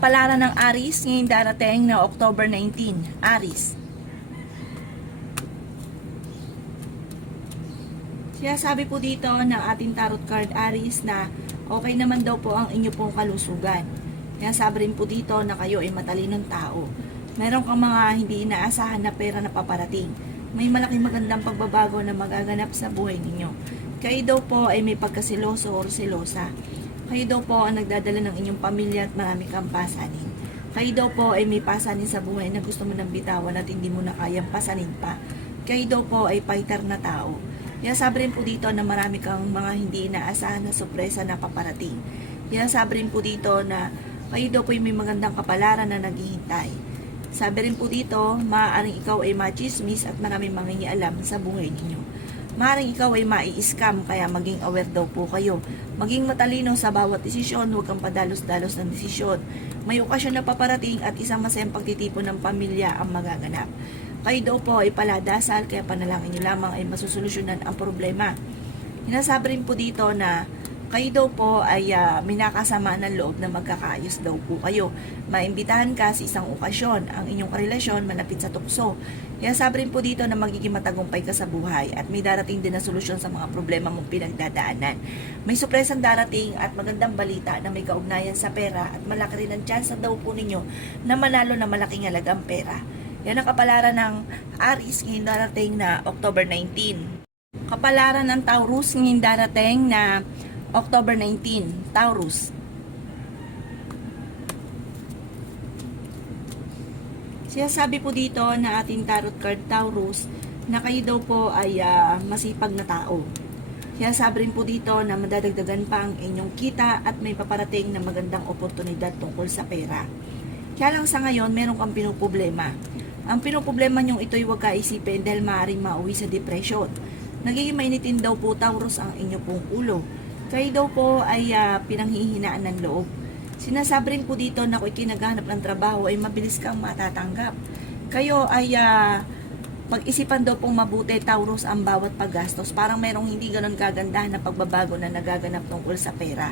kapalaran ng Aries ngayong darating na October 19. Aries. Sabi po dito ng ating tarot card Aries na okay naman daw po ang inyo pong kalusugan. Sabi rin po dito na kayo ay matalinong tao. Meron kang mga hindi inaasahan na pera na paparating. May malaking magandang pagbabago na magaganap sa buhay ninyo. Kayo daw po ay may pagkasiloso o silosa. Kayo daw po ang nagdadala ng inyong pamilya at marami kang pasanin. Kayo daw po ay may pasanin sa buhay na gusto mo nang bitawan at hindi mo na kayang pasanin pa. Kayo daw po ay fighter na tao. Sabi rin po dito na marami kang mga hindi inaasahan na sorpresa na paparating. Sabi rin po dito na kayo daw po ay may magandang kapalaran na naghihintay. Sabi rin po dito, maaaring ikaw ay machismis at maraming mangingialam sa buhay ninyo. Maaaring ikaw ay mai-scam, kaya maging aware daw po kayo. Maging matalino sa bawat desisyon, huwag kang padalos-dalos ng desisyon. May okasyon na paparating at isang masayang pagtitipon ng pamilya ang magaganap. Kayo daw po ay paladasal, kaya panalangin nyo lamang ay masusolusyonan ang problema. Hinasabi rin po dito na kayo daw po ay may nakasama ng loob na magkakaayos daw po kayo. Maimbitahan ka sa isang okasyon, ang inyong karelasyon malapit sa tukso. Sabi rin po dito na magiging matagumpay ka sa buhay at may darating din na solusyon sa mga problema mong pinagdadaanan. May sorpresang darating at magandang balita na may kaugnayan sa pera at malaki rin ang tsansa daw po ninyo na manalo na malaking halagang pera. Yan ang kapalaran ng Aries ngayong darating na October 19. Kapalaran ng Taurus ngayong darating na October 19, Taurus. Sabi po dito na ating tarot card Taurus na kayo daw po ay masipag na tao. Sabi rin po dito na madadagdagan pa ang inyong kita at may paparating na magandang oportunidad tungkol sa pera. Kaya lang sa ngayon, meron kang pinoproblema. Ang pinoproblema nyong ito'y huwag kaisipin dahil maaaring mauwi sa depression. Nagiging mainitin daw po Taurus ang inyo pong ulo. Kayo daw po ay pinanghihinaan ng loob. Sinasabi rin po dito na kung kinaghanap ng trabaho ay mabilis kang matatanggap. Kayo ay pag-isipan daw pong mabuti Taurus ang bawat paggastos. Parang mayroong hindi ganon kagandahan na pagbabago na nagaganap tungkol sa pera.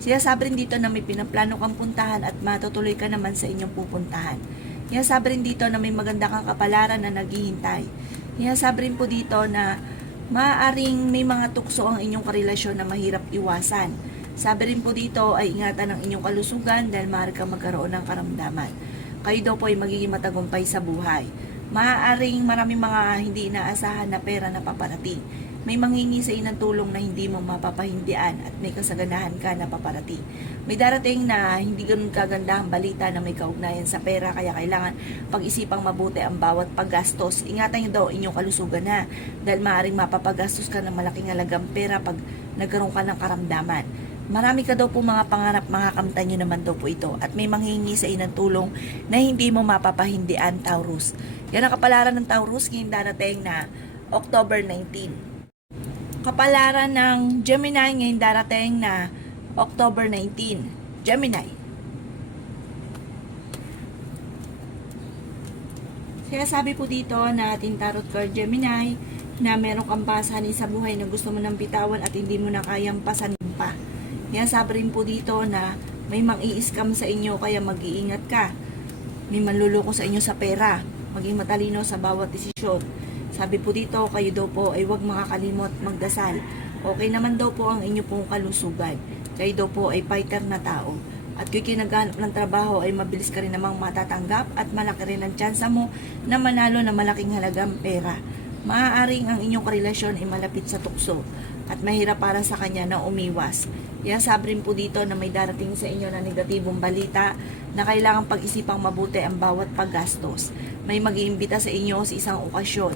Sinasabi rin dito na may pinaplano kang puntahan at matutuloy ka naman sa inyong pupuntahan. Sinasabi rin dito na may maganda kang kapalaran na naghihintay. Sinasabi rin po dito na maaaring may mga tukso ang inyong karelasyon na mahirap iwasan. Sabi rin po dito ay ingatan ang inyong kalusugan dahil maaari kang magkaroon ng karamdaman. Kayo daw po ay magiging matagumpay sa buhay. Maaaring maraming mga hindi inaasahan na pera na paparating. May manghingi sa inang tulong na hindi mo mapapahindian at may kasaganahan ka na paparating. May darating na hindi ganun kagandahang balita na may kaugnayan sa pera, kaya kailangan pag-isipang mabuti ang bawat paggastos. Ingatan nyo daw inyong kalusugan na dahil maaaring mapapagastos ka ng malaking halagang pera pag nagkaroon ka ng karamdaman. Marami ka daw po mga pangarap, makakamtan nyo naman daw po ito at may manghingi sa inang tulong na hindi mo mapapahindian Taurus. Yan ang kapalaran ng Taurus ngayong darating na October 19. Kapalaran ng Gemini ngayong darating na October 19. Gemini. Sabi po dito na ating tarot card Gemini na meron kang pasanin sa buhay na gusto mo nang bitawan at hindi mo na kayang pasanin pa. Sabi rin po dito na may mang-i-scam sa inyo kaya mag-iingat ka. May manluloko sa inyo sa pera. Maging matalino sa bawat desisyon. Sabi po dito, kayo daw po ay huwag makakalimot magdasal. Okay naman daw po ang inyo pong kalusugan. Kayo daw po ay fighter na tao. At kung kinaghanap ng trabaho ay mabilis ka rin namang matatanggap at malaki rin ang tsansa mo na manalo na malaking halagang pera. Maaaring ang inyong karelasyon ay malapit sa tukso at mahirap para sa kanya na umiwas. Sabi rin po dito na may darating sa inyo na negatibong balita na kailangang pag-isipang mabuti ang bawat paggastos. May mag-iimbita sa inyo sa isang okasyon.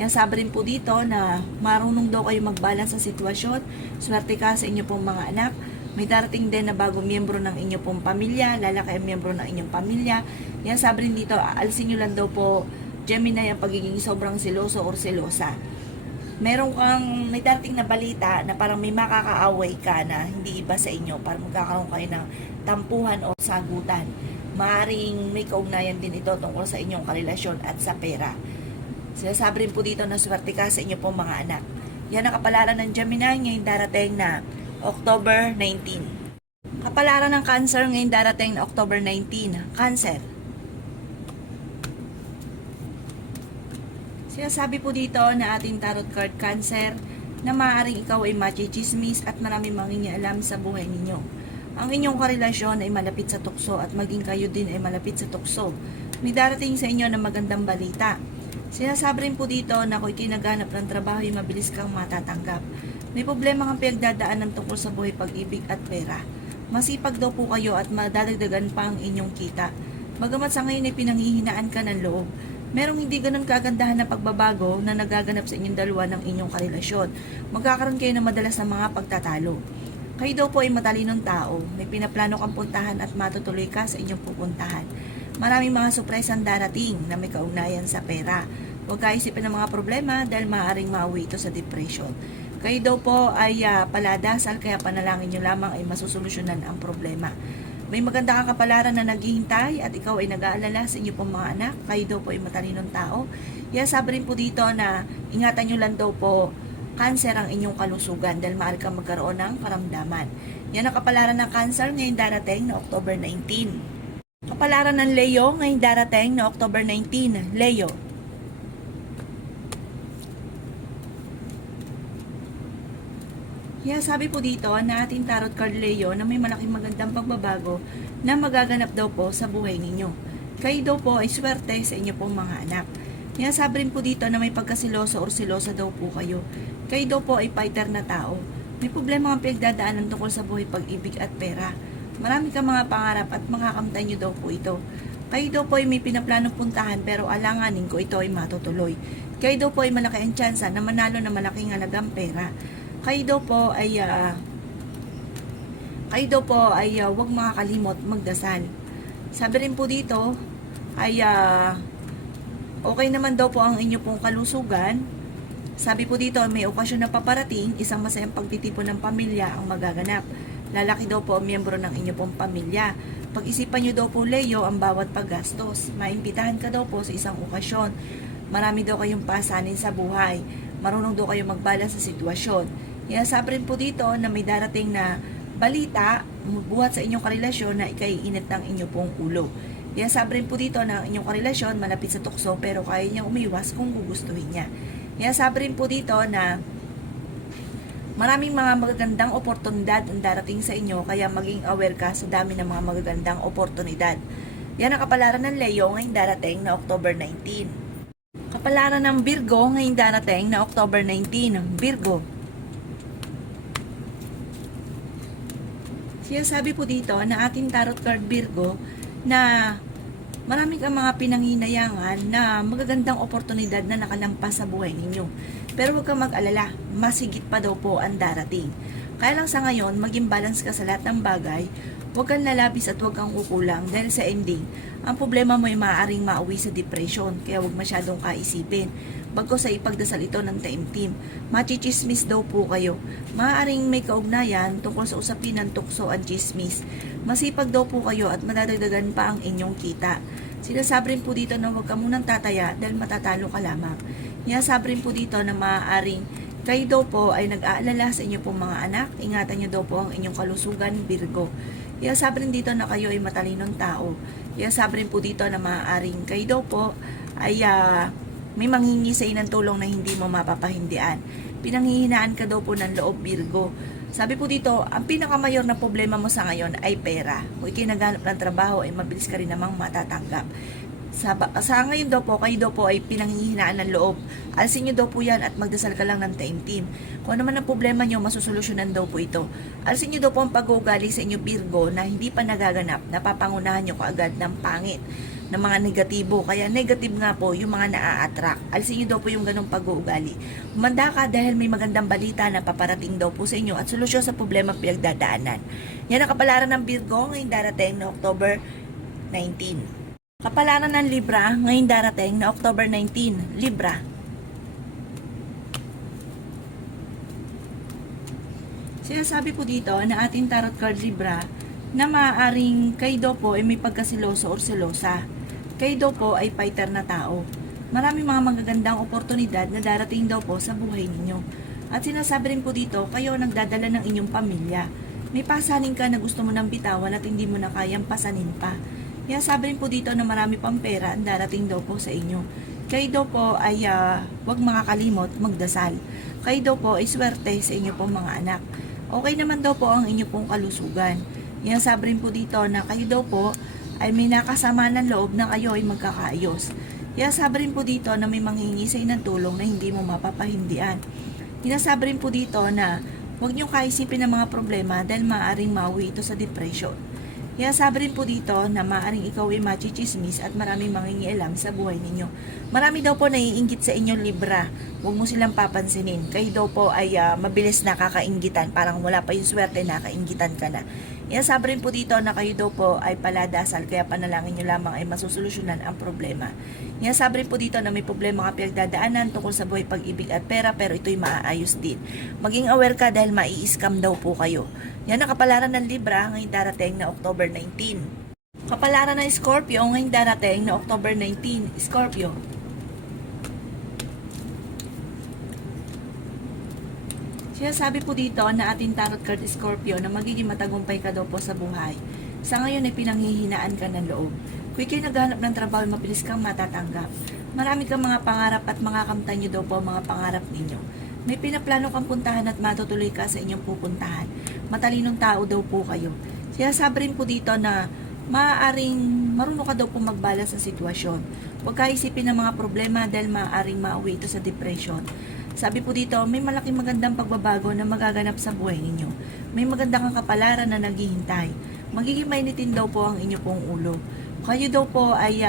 Sabi rin po dito na marunong daw kayo mag-balance sa sitwasyon. Swerte ka sa inyo pong mga anak. May darating din na bagong miyembro ng inyo pong pamilya, lalaki ang miyembro ng inyong pamilya. Sabi rin dito, alisin nyo lang daw po Gemini ang pagiging sobrang seloso or selosa. Meron kang may darating na balita na parang may makakaaway ka na hindi iba sa inyo, parang magkakaroon kayo ng tampuhan o sagutan. Maaring may kaugnayan din ito tungkol sa inyong karelasyon at sa pera. Sinasabi rin po dito na swerte ka sa inyo pong mga anak. Yan ang kapalaran ng Gemini ngayong darating na October 19. Kapalaran ng Cancer ngayong darating na October 19. Cancer. Sinasabi po dito na ating tarot card Cancer na maaaring ikaw ay machichismis at maraming mangingialam sa buhay ninyo. Ang inyong karelasyon ay malapit sa tukso at maging kayo din ay malapit sa tukso. May darating sa inyo na magandang balita. Sinasabi rin po dito na kung ikinaganap ng trabaho ay mabilis kang matatanggap. May problema kang pinagdadaanan tungkol sa buhay, pag-ibig at pera. Masipag daw po kayo at madadagdagan pa ang inyong kita. Bagamat sa ngayon ay pinanghihinaan ka ng loob, merong hindi ganun kagandahan na pagbabago na nagaganap sa inyong dalawa ng inyong karelasyon. Magkakaroon kayo ng madalas na mga pagtatalo. Kayo daw po ay matalinong tao. May pinaplano kang puntahan at matutuloy ka sa inyong pupuntahan. Maraming mga surpresang darating na may kaugnayan sa pera. Huwag ka isipin ng mga problema dahil maaaring mauwi ito sa depression. Kayo daw po ay paladasal kaya panalangin nyo lamang ay masusolusyonan ang problema. May maganda kang kapalaran na naghihintay at ikaw ay nag-aalala sa inyo pong mga anak. Kayo daw po ay matalinong tao. Sabi rin po dito na ingatan nyo lang daw po Cancer ang inyong kalusugan dahil mahal kang magkaroon ng karamdaman. Yan ang kapalaran ng Cancer ngayong darating na October 19. Kapalaran ng Leo ngayong darating na October 19. Leo. Sabi po dito na ating tarot card Leo na may malaking magandang pagbabago na magaganap daw po sa buhay ninyo. Kayo daw po ay swerte sa inyo pong mga anak. Sabi rin po dito na may pagkasiloso or silosa daw po kayo. Kayo daw po ay fighter na tao. May problema kang pinagdadaanan tungkol sa buhay, pag-ibig at pera. Marami kang mga pangarap at makakamtan nyo daw po ito. Kayo daw po ay may pinaplanong puntahan pero alanganin ko ito ay matutuloy. Kayo daw po ay malaki ang tsansa na manalo na malaking halagang pera. Kayo daw po ay huwag makakalimot magdasal. Sabi rin po dito ay okay naman daw po ang inyo pong kalusugan. Sabi po dito may okasyon na paparating, isang masayang pagtitipon ng pamilya ang magaganap. Lalaki daw po ang miyembro ng inyo pong pamilya. Pag-isipan nyo daw po Leo ang bawat paggastos. Maimbitahan ka daw po sa isang okasyon. Marami daw kayong pasanin sa buhay. Marunong daw kayong magbalance sa sitwasyon. Sabi rin po dito na may darating na balita buhat sa inyong karelasyon na ikaiinit ng inyong pong ulo. Sabi rin po dito na ang inyong karelasyon malapit sa tukso pero kaya niyang umiwas kung gugustuhin niya. Sabi rin po dito na maraming mga magagandang oportunidad ang darating sa inyo kaya maging aware ka sa dami ng mga magagandang oportunidad. Yan ang kapalaran ng Leo ngayong darating na October 19. Kapalaran ng Virgo ngayong darating na October 19. Virgo. Sabi po dito na ating tarot card Virgo na marami kang mga pinanghinayangan na magagandang oportunidad na nakalampas sa buhay ninyo. Pero huwag kang mag-alala, masigit pa daw po ang darating. Kaya lang sa ngayon, maging balance ka sa lahat ng bagay, huwag kang lalabis at huwag kang kukulang dahil sa ending, ang problema mo ay maaaring mauwi sa depression, kaya huwag masyadong kaisipin. Bagko sa ipagdasal ito ng taimtim, machichismis daw po kayo. Maaaring may kaugnayan tungkol sa usapin ng tukso at chismis. Masipag daw po kayo at madadagdagan pa ang inyong kita. Sinasabi rin po dito na huwag ka munang tataya dahil matatalo ka lamang. Sabi rin po dito na maaaring kayo daw po ay nag-aalala sa inyo pong mga anak. Ingatan nyo daw po ang inyong kalusugan, Virgo. Sabi rin dito na kayo ay matalinong tao. Sabi rin po dito na maaaring kayo daw po ay may manghingi sa inang tulong na hindi mo mapapahindian. Pinanghihinaan ka daw po ng loob, Virgo. Sabi po dito, ang pinakamayor na problema mo sa ngayon ay pera. Kung ikinaghanap ng trabaho ay mabilis ka rin namang matatanggap. Sa ngayon daw po, kayo daw po ay pinanghihinaan ng loob. Alisin nyo daw po yan at magdasal ka lang ng taimtim. Kung ano man ang problema nyo, masusolusyonan daw po ito. Alisin nyo daw po ang pag-uugali sa inyo, Virgo, na hindi pa nagaganap. Napapangunahan nyo kaagad ng pangit, ng mga negatibo. Kaya negative nga po yung mga naa-attract. Alisin nyo daw po yung ganong pag-uugali. Humanda ka dahil may magandang balita na paparating daw po sa inyo at solusyon sa problema pinagdadaanan. Yan ang kapalaran ng Virgo ngayong darating na October 19. Kapalaran ng Libra ngayong darating na October 19. Libra. Sinasabi po dito na ating tarot card Libra na maaaring kayo daw po ay may pagkasiloso or selosa. Kayo daw po ay fighter na tao. Maraming mga magagandang oportunidad na darating daw po sa buhay ninyo. At sinasabi rin po dito, kayo nagdadala ng inyong pamilya. May pasanin ka na gusto mo nang bitawan at hindi mo na kayang pasanin pa. Kaya sabi rin po dito na marami pang pera ang darating daw po sa inyo. Kayo daw po ay huwag makakalimot magdasal. Kayo daw po ay swerte sa inyo pong mga anak. Okay naman daw po ang inyo pong kalusugan. Yan sabi rin po dito na kayo daw po ay may nakasama ng loob na kayo ay magkakaayos. Kaya sabi rin po dito na may manghingi sa inyo ng tulong na hindi mo mapapahindian. Hinasabi rin po dito na huwag niyong kaisipin ng mga problema dahil maaaring mauwi ito sa depression. Kaya sabi rin po dito na maaaring ikaw ay machichismis at maraming mangingialam sa buhay ninyo. Marami daw po naiinggit sa inyong Libra. Huwag mo silang papansinin. Kayo daw po ay mabilis nakakainggitan. Parang wala pa yung swerte, nakainggitan ka na. Kaya sabi rin po dito na kayo daw po ay paladasal, kaya panalangin nyo lamang ay masusolusyonan ang problema. Kaya sabi rin po dito na may problema ka pinagdadaanan tungkol sa buhay, pag-ibig at pera, pero ito'y maaayos din. Maging aware ka dahil mai-scam daw po kayo. Yan ang kapalaran ng Libra ngayong darating na October 19. Kapalaran ng Scorpio ngayong darating na October 19. Scorpio. Sinasabi po dito na ating tarot card Scorpio na magiging matagumpay ka daw po sa buhay. Sa ngayon ay pinanghihinaan ka ng loob. Kung ikaw'y naghanap ng trabaho, mabilis kang matatanggap. Marami kang mga pangarap at mga kamtan nyo daw po mga pangarap ninyo. May pinaplano kang puntahan at matutuloy ka sa inyong pupuntahan. Matalinong tao daw po kayo. Sinasabi rin po dito na maaaring marunong ka daw po magbalas sa sitwasyon. Huwag ka isipin ng mga problema dahil maaaring mauwi ito sa depression. Sabi po dito, may malaking magandang pagbabago na magaganap sa buhay ninyo. May magandang kapalaran na naghihintay. Magiging mainitin daw po ang inyo pong ulo. Kayo daw po ay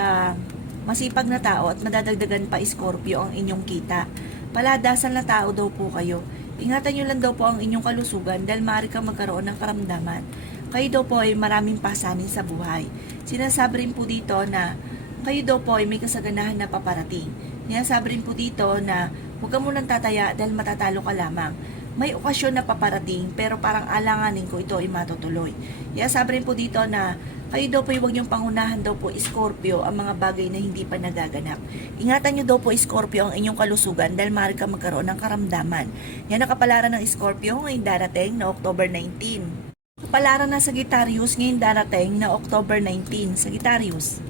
masipag na tao at madadagdagan pa Scorpio ang inyong kita. Paladasal na tao daw po kayo. Ingatan nyo lang daw po ang inyong kalusugan dahil maaari kang magkaroon ng karamdaman. Kayo daw po ay maraming pasanin sa buhay. Sinasabi rin po dito na kayo daw po ay may kasaganahan na paparating. Sinasabi rin po dito na huwag ka munang tataya dahil matatalo ka lamang. May okasyon na paparating pero parang alanganin ko ito ay matutuloy. Kaya sabi rin po dito na kayo daw po huwag niyong pangunahan daw po Scorpio ang mga bagay na hindi pa nagaganap. Ingatan niyo daw po Scorpio ang inyong kalusugan dahil maaari ka magkaroon ng karamdaman. Yan ang kapalaran ng Scorpio ngayong darating na October 19. Kapalaran ng Sagittarius ngayong darating na October 19. Sagittarius.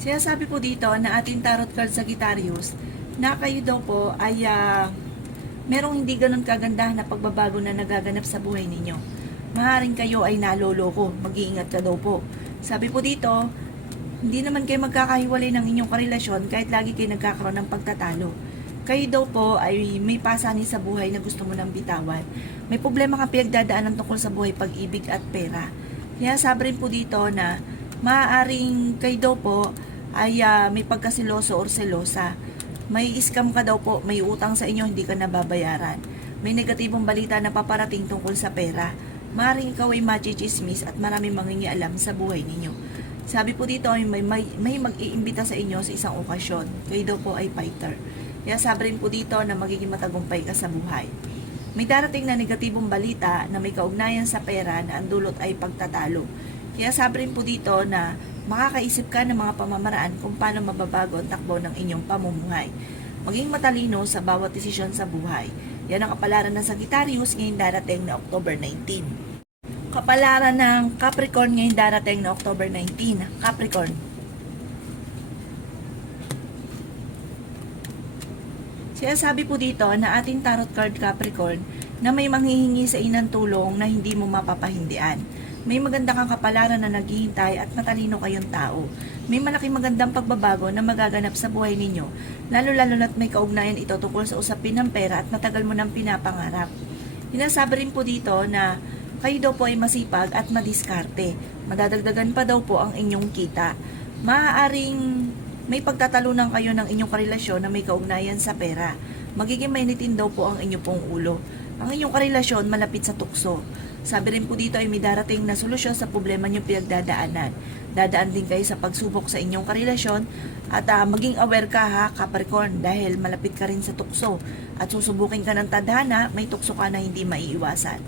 Sinasabi po dito na ating tarot card Sagittarius na kayo daw po ay merong hindi ganun kagandahan na pagbabago na nagaganap sa buhay ninyo. Maaaring kayo ay naloloko, mag-iingat ka daw po. Sabi po dito, hindi naman kayo magkakahiwalay ng inyong karelasyon kahit lagi kayo nagkakaroon ng pagtatalo. Kayo daw po ay may pasanin sa buhay na gusto mo nang bitawan. May problema kang pinagdadaanan tungkol sa buhay, pag-ibig at pera. Kaya sabi rin po dito na maaaring kayo daw po ay may pagkasiloso or selosa. May scam ka daw po, may utang sa inyo, hindi ka nababayaran. May negatibong balita na paparating tungkol sa pera. Maaaring ikaw ay machichismis at maraming mangingialam sa buhay ninyo. Sabi po dito ay may mag-iimbita sa inyo sa isang okasyon. Kayo daw po ay fighter. Kaya sabi rin po dito na magiging matagumpay ka sa buhay. May darating na negatibong balita na may kaugnayan sa pera na ang dulot ay pagtatalo. Kaya sabi rin po dito na makakaisip ka ng mga pamamaraan kung paano mababago ang takbo ng inyong pamumuhay. Maging matalino sa bawat desisyon sa buhay. Yan ang kapalaran ng Sagittarius ngayong darating na October 19. Kapalaran ng Capricorn ngayong darating na October 19. Capricorn. Sinasabi po dito na ating tarot card Capricorn na may manghihingi sa inang tulong na hindi mo mapapahindian. May maganda kang kapalaran na naghihintay at matalino kayong tao. May malaking magandang pagbabago na magaganap sa buhay ninyo, lalo-lalo na't may kaugnayan ito tungkol sa usapin ng pera at matagal mo nang pinapangarap. Hinasabi rin po dito na kayo daw po ay masipag at madiskarte. Madadagdagan pa daw po ang inyong kita. Maaaring may pagtatalunan kayo ng inyong karelasyon na may kaugnayan sa pera. Magiging mainitin daw po ang inyong pong ulo. Ang inyong karelasyon malapit sa tukso. Sabi rin po dito ay may darating na solusyon sa problema niyong pinagdadaanan. Dadaan din kayo sa pagsubok sa inyong karelasyon at maging aware ka ha Capricorn dahil malapit ka rin sa tukso at susubukin ka ng tadhana, may tukso ka na hindi maiiwasan.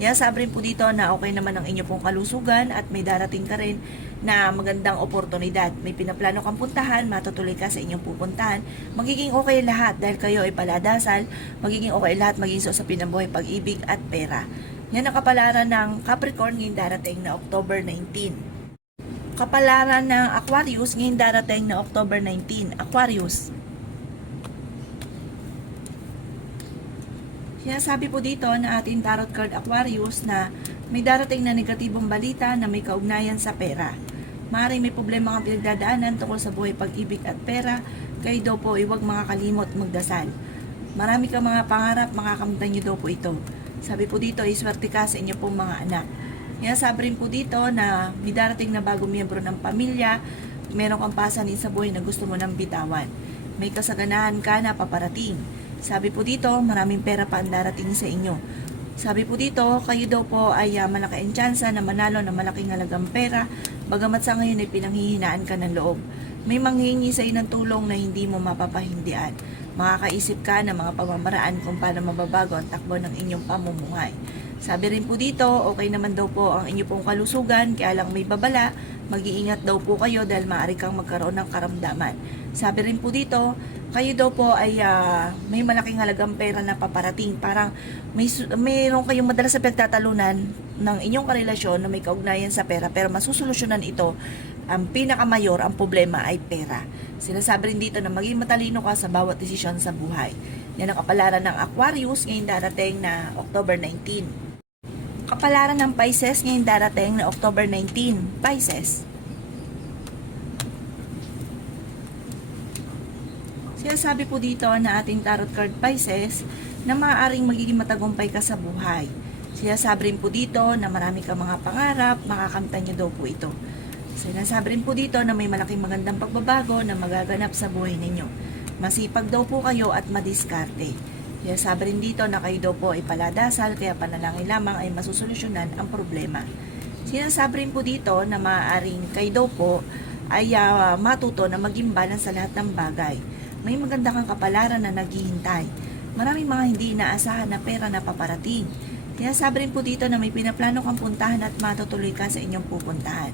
Iasabi rin po dito na okay naman ang inyo pong kalusugan at may darating ka rin na magandang oportunidad. May pinaplano kang puntahan, matutuloy ka sa inyong pupuntahan. Magiging okay lahat dahil kayo ay paladasal. Magiging okay lahat, maging sa pinabuhay, pag-ibig at pera. Yan ang kapalaran ng Capricorn ngayong darating na October 19. Kapalaran ng Aquarius ngayong darating na October 19. Aquarius. Sinasabi po dito na ating tarot card Aquarius na may darating na negatibong balita na may kaugnayan sa pera. Maaaring may problema kang pinagdadaanan tungkol sa buhay, pag-ibig at pera, kayo daw po ay huwag makakalimot magdasal. Marami kang mga pangarap, makakamtan nyo daw po ito. Sabi po dito, iswerte ka sa inyo pong mga anak. Sabi rin po dito na may darating na bagong miyembro ng pamilya, meron kang pasanin sa buhay na gusto mo nang bitawan. May kasaganahan ka na paparating. Sabi po dito, maraming pera pa ang darating sa inyo. Sabi po dito, kayo daw po ay malaki ang tsansa na manalo ng malaking halagang pera, bagamat sa ngayon ay pinanghihinaan ka ng loob. May manghihingi sa iyo ng tulong na hindi mo mapapahindian. Makakaisip ka ng mga pamamaraan kung paano mababago ang takbo ng inyong pamumuhay. Sabi rin po dito, okay naman daw po ang inyong pong kalusugan, kaya lang may babala, mag-iingat daw po kayo dahil maaari kang magkaroon ng karamdaman. Sabi rin po dito, kayo daw po ay may malaking halagang pera na paparating. Parang mayroon kayong madalas sa pagtatalunan ng inyong karelasyon na may kaugnayan sa pera, pero masusolusyonan ito. Ang pinakamayor, ang problema ay pera. Sinasabi rin dito na maging matalino ka sa bawat desisyon sa buhay. Yan ang kapalaran ng Aquarius ngayong darating na October 19. Kapalaran ng Pisces ngayong darating na October 19. Pisces. Sinasabi po dito na ating tarot card Pisces na maaaring magiging matagumpay ka sa buhay. Sinasabi rin po dito na marami kang mga pangarap, makakamtan nyo daw po ito. Sinasabi rin po dito na may malaking magandang pagbabago na magaganap sa buhay ninyo. Masipag daw po kayo at madiskarte. Sinasabi rin dito na kayo daw po ay paladasal, kaya panalangin lamang ay masusolusyonan ang problema. Sinasabi rin po dito na maaaring kayo daw po ay matuto na maging balance sa lahat ng bagay. May maganda kang kapalaran na naghihintay. Maraming mga hindi inaasahan na pera na paparating. Sinasabi rin po dito na may pinaplano kang puntahan at matutuloy ka sa inyong pupuntahan.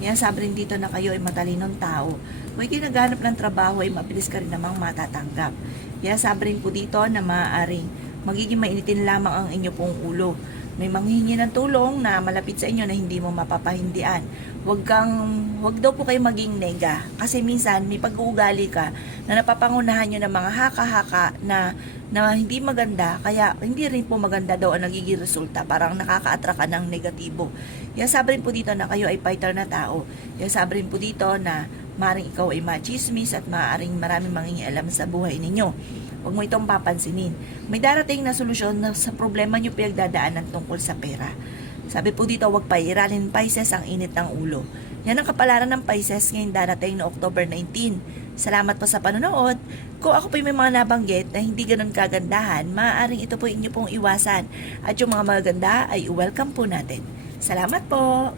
Sinasabi rin dito na kayo ay matalinong tao. Kung kayo naghanap ng trabaho ay mabilis ka rin namang matatanggap. Sinasabi rin po dito na maaaring magiging mainitin lamang ang inyo pong ulo. May manghihingi ng tulong na malapit sa inyo na hindi mo mapapahindian. Wag daw po kayo maging nega. Kasi minsan may pag-uugali ka na napapangunahan nyo ng mga haka-haka na hindi maganda. Kaya hindi rin po maganda daw ang nagiging resulta. Parang nakaka-attract ka ng negatibo. Sabi rin po dito na kayo ay fighter na tao. Sabi rin po dito na maaaring ikaw ay machismis at maaaring maraming mangingialam sa buhay ninyo. Huwag mo itong papansinin. May darating na solusyon sa problema nyo pinagdadaanan tungkol sa pera. Sabi po dito, huwag pairalin Pisces ang init ng ulo. Yan ang kapalaran ng Pisces ngayong darating na October 19. Salamat po sa panonood. Kung ako po may mga nabanggit na hindi ganun kagandahan, maaaring ito po inyo pong iwasan. At yung mga maganda ay welcome po natin. Salamat po!